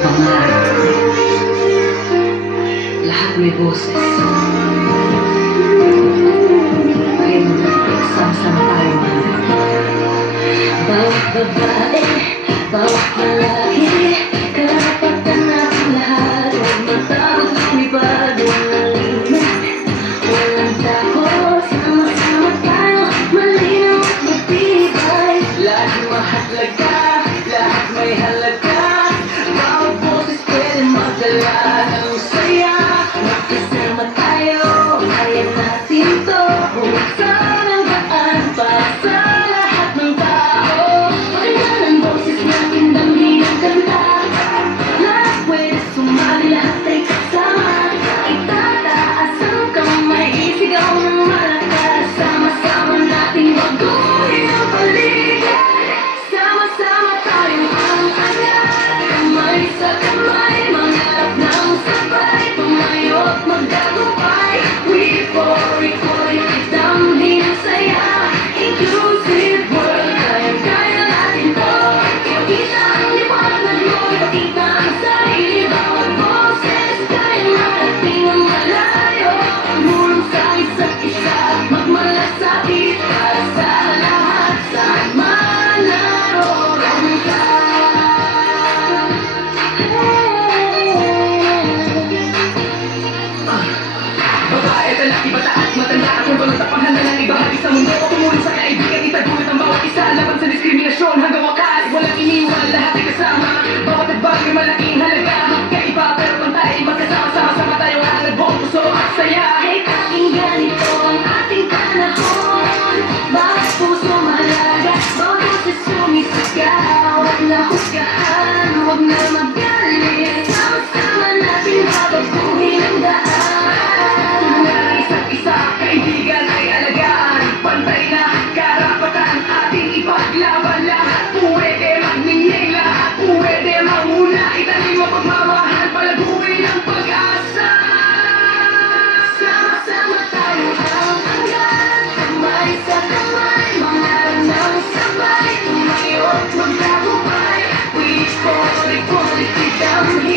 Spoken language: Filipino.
Pangarap, lahat may boses. Ngayon, sama-sama tayo. Bawat babae, bawat lalaki, karapatan natin lahat. Huwag matakot lumipad, walang limit, walang takot. Sama-sama tayo, malinaw at matibay. Lahat mahalaga, lahat may halaga. Bawat boses pwede magdala ng saya. Magkasama tayo, kaya natin to. Buksan ang daan para sa lahat ng tao. Pakinggan ang boses natin, damhin ang kanta. Lahat pwede sumali, lahat ay kasama. Itataas ang kamay, isigaw ng malakas. Sama-sama nating baguhin ang paligid. Sama-sama tayong ang angat. Kamay sa kamay, mangarap ng sabay. Tumayo at magtagumpay. We for equality, damhin ang saya. Inclusive world, kayang-kaya natin to. Ipakita ang liwanag mo, ipakita ang sarili. Bawat boses, kayang marating ang malayo. Tumulong sa isa't isa, magmalasakit para sa lahat. Saan man naroon ka. Babae, lalaki, bata at matanda, kung balot at panghanda ng ibahagi sa mundo. Tumulong sa kaibigan, itaguyod ang bawat isa. Laban sa diskriminasyon hanggang wakas, walang iniwan, lahat ay kasama. Bawat nagbag ay malaking halaga. Magkaiba pero pantay, magkasama, sama-sama tayo hanap buong puso at saya. Kahit pakinggan ito ang ating panahon. Bawat puso mahalaga, bawat boses sumisigaw. Huwag na husgahan, huwag na magalit. Sama-sama natin babaguhin ang daan. Ng isa't isa, kaibigan ay alagaan. Pantay na karapatan ating ipaglaban. Lahat pwede magningning, lahat pwede manguna. Itanim mo pagmamahal, palaguin ang pag-asa. Sama-sama tayo ang angat. Kamay sa kamay, mangarap ng sabay. Tumayo at magtagumpay. We for equality, damhin